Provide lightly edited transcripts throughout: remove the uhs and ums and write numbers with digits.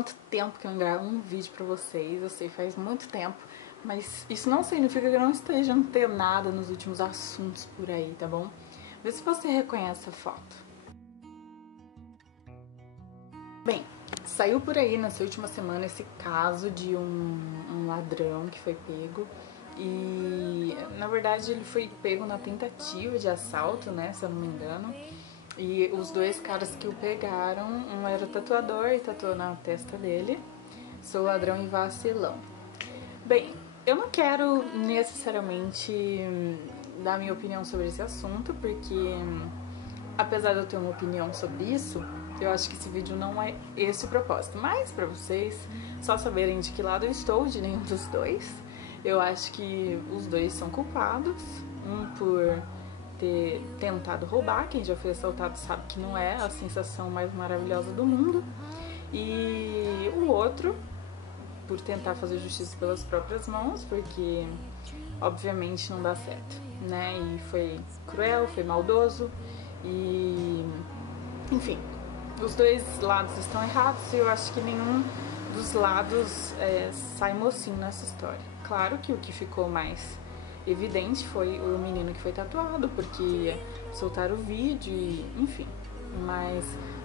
Muito tempo que eu não gravo um vídeo pra vocês, eu sei, faz muito tempo, mas isso não significa que eu não esteja antenada nos últimos assuntos por aí, tá bom? Vê se você reconhece a foto. Bem, saiu por aí nessa última semana esse caso de um ladrão que foi pego e, na verdade, ele foi pego na tentativa de assalto, né, se eu não me engano. E os dois caras que o pegaram, um era tatuador e tatuou na testa dele: "Sou ladrão e vacilão". Bem, eu não quero necessariamente dar minha opinião sobre esse assunto, porque apesar de eu ter uma opinião sobre isso, eu acho que esse vídeo não é esse o propósito. Mas pra vocês só saberem de que lado eu estou, de nenhum dos dois, eu acho que os dois são culpados. Um por ter tentado roubar, quem já foi assaltado sabe que não é a sensação mais maravilhosa do mundo, e o outro por tentar fazer justiça pelas próprias mãos, porque obviamente não dá certo, né? E foi cruel, foi maldoso e, enfim, os dois lados estão errados e eu acho que nenhum dos lados sai mocinho nessa história. Claro que o que ficou mais evidente foi o menino que foi tatuado, porque soltaram o vídeo e, enfim, mas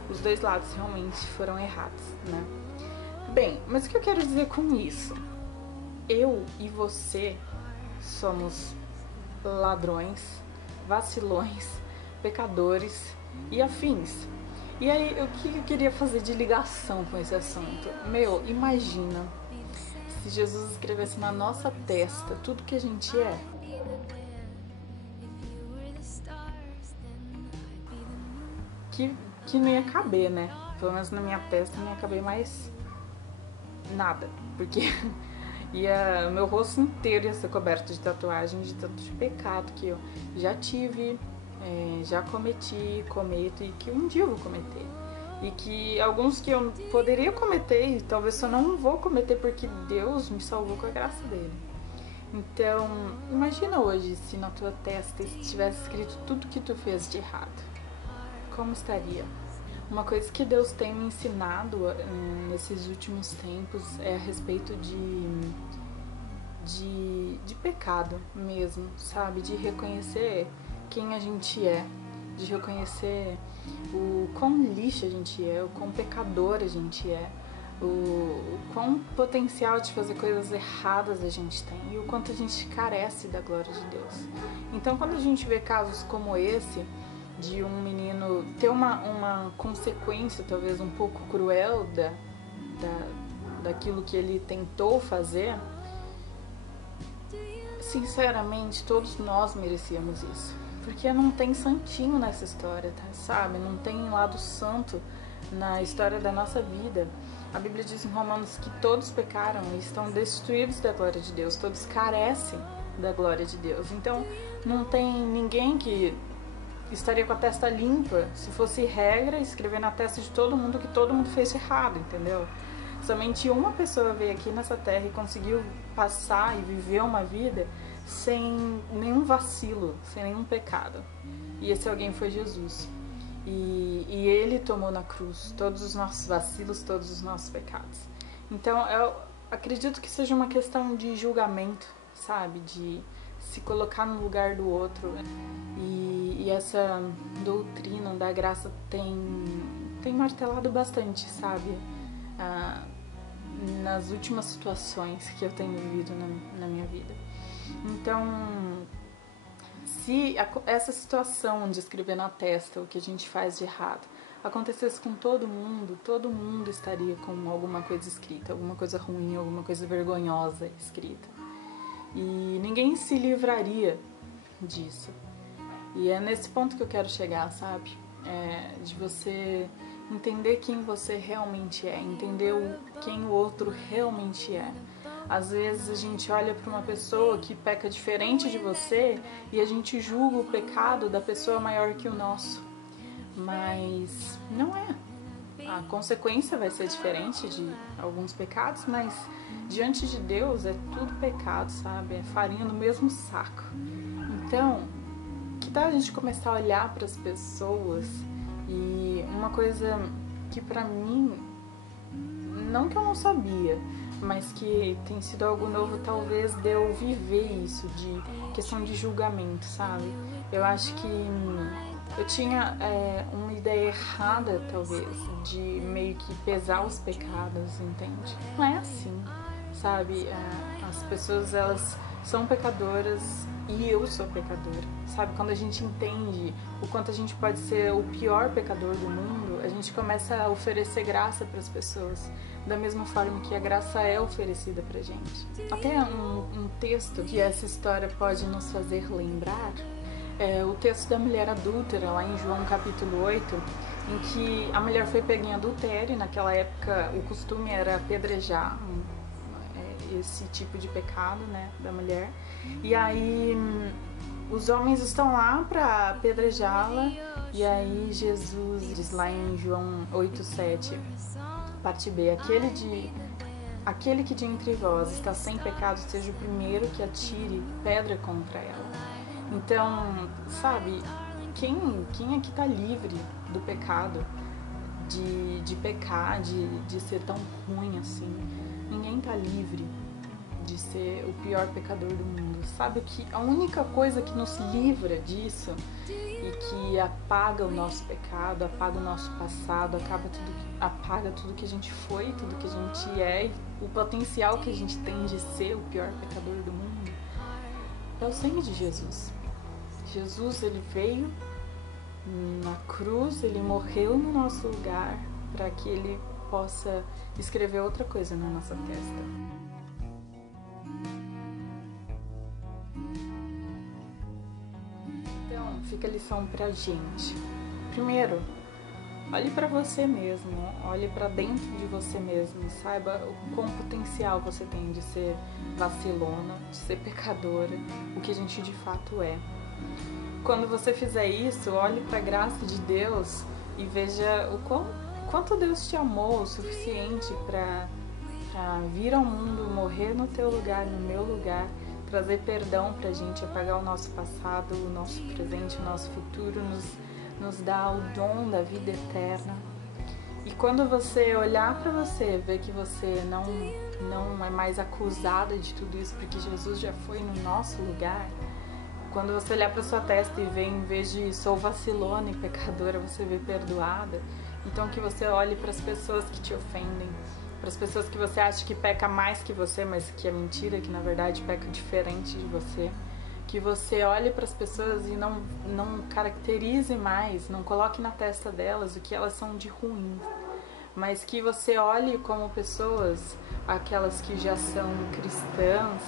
os dois lados realmente foram errados, né? Bem, mas o que eu quero dizer com isso? Eu e você somos ladrões, vacilões, pecadores e afins. E aí, o que eu queria fazer de ligação com esse assunto? Meu, imagina se Jesus escrevesse na nossa testa tudo que a gente é. Que não ia caber, né? Pelo menos na minha testa não ia caber mais nada, porque meu rosto inteiro ia ser coberto de tatuagem, de tanto de pecado que eu já tive, já cometi, cometo e que um dia eu vou cometer. E que alguns que eu poderia cometer e talvez eu não vou cometer porque Deus me salvou com a graça dele. Então, imagina hoje se na tua testa estivesse escrito tudo que tu fez de errado. Como estaria? Uma coisa que Deus tem me ensinado nesses últimos tempos é a respeito de pecado mesmo, sabe? De reconhecer quem a gente é, de reconhecer o quão lixo a gente é, o quão pecador a gente é, o quão potencial de fazer coisas erradas a gente tem e o quanto a gente carece da glória de Deus. Então, quando a gente vê casos como esse, de um menino ter uma consequência talvez um pouco cruel daquilo que ele tentou fazer, sinceramente todos nós merecíamos isso, porque não tem santinho nessa história, tá? Sabe? Não tem lado santo na história da nossa vida. A Bíblia diz em Romanos que todos pecaram e estão destituídos da glória de Deus, todos carecem da glória de Deus. Então não tem ninguém que estaria com a testa limpa se fosse regra escrever na testa de todo mundo que todo mundo fez errado, entendeu? Somente uma pessoa veio aqui nessa terra e conseguiu passar e viver uma vida sem nenhum vacilo, sem nenhum pecado. E esse alguém foi Jesus. E ele tomou na cruz todos os nossos vacilos, todos os nossos pecados. Então eu acredito que seja uma questão de julgamento, sabe? De se colocar no lugar do outro. E essa doutrina da graça tem martelado bastante, sabe? Nas últimas situações que eu tenho vivido na minha vida. Então, se essa situação de escrever na testa o que a gente faz de errado acontecesse com todo mundo estaria com alguma coisa escrita, alguma coisa ruim, alguma coisa vergonhosa escrita. E ninguém se livraria disso. E é nesse ponto que eu quero chegar, sabe? De você entender quem você realmente é, entender quem o outro realmente é. Às vezes a gente olha para uma pessoa que peca diferente de você e a gente julga o pecado da pessoa maior que o nosso. Mas não é. A consequência vai ser diferente de alguns pecados, mas diante de Deus é tudo pecado, sabe? É farinha no mesmo saco. Então, que tal a gente começar a olhar para as pessoas? E uma coisa que pra mim não que eu não sabia, mas que tem sido algo novo, talvez, de eu viver isso, de questão de julgamento, sabe? Eu acho que eu tinha uma ideia errada, talvez, de meio que pesar os pecados, entende? Não é assim, sabe? As pessoas, elas são pecadoras e eu sou pecadora, sabe? Quando a gente entende o quanto a gente pode ser o pior pecador do mundo, a gente começa a oferecer graça para as pessoas, da mesma forma que a graça é oferecida pra gente. Até um texto que essa história pode nos fazer lembrar é o texto da mulher adúltera, lá em João capítulo 8, em que a mulher foi pega em adultério, e naquela época o costume era apedrejar esse tipo de pecado, né, da mulher. E aí os homens estão lá para apedrejá-la, e aí Jesus diz lá em João 8:7, parte B, aquele que de entre vós está sem pecado, seja o primeiro que atire pedra contra ela. Então, sabe, quem é que está livre do pecado, de pecar, de ser tão ruim assim? Ninguém está livre de ser o pior pecador do mundo. Sabe que a única coisa que nos livra disso e que apaga o nosso pecado, apaga o nosso passado, apaga tudo que a gente foi, tudo que a gente é, e o potencial que a gente tem de ser o pior pecador do mundo, é o sangue de Jesus. Jesus, ele veio na cruz, ele morreu no nosso lugar para que ele possa escrever outra coisa na nossa testa. Então, fica a lição pra gente. Primeiro, olhe pra você mesmo, olhe pra dentro de você mesmo, saiba o quão potencial você tem de ser vacilona, de ser pecadora, o que a gente de fato é. Quando você fizer isso, olhe pra graça de Deus e veja o quanto Deus te amou o suficiente pra vir ao mundo, morrer no teu lugar, no meu lugar, trazer perdão pra gente, apagar o nosso passado, o nosso presente, o nosso futuro, nos dar o dom da vida eterna. E quando você olhar pra você, ver que você não é mais acusada de tudo isso, porque Jesus já foi no nosso lugar, quando você olhar pra sua testa e ver, em vez de sou vacilona e pecadora, você vê perdoada, então que você olhe para as pessoas que te ofendem, para as pessoas que você acha que peca mais que você, mas que é mentira, que na verdade peca diferente de você. Que você olhe para as pessoas e não caracterize mais, não coloque na testa delas o que elas são de ruim, mas que você olhe como pessoas, aquelas que já são cristãs,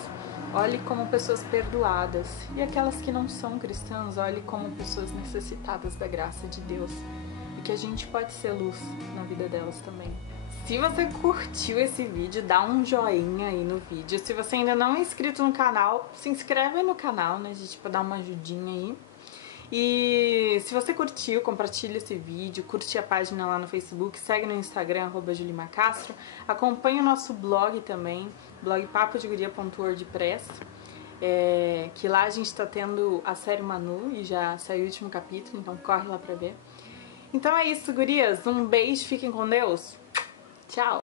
olhe como pessoas perdoadas, e aquelas que não são cristãs, olhe como pessoas necessitadas da graça de Deus, e que a gente pode ser luz na vida delas também. Se você curtiu esse vídeo, dá um joinha aí no vídeo. Se você ainda não é inscrito no canal, se inscreve aí no canal, né, gente, pra dar uma ajudinha aí. E se você curtiu, compartilha esse vídeo, curte a página lá no Facebook, segue no Instagram, @julimacastro, acompanha o nosso blog também, blog papodeguria.wordpress, que lá a gente tá tendo a série Manu e já saiu o último capítulo, então corre lá pra ver. Então é isso, gurias, um beijo, fiquem com Deus, tchau!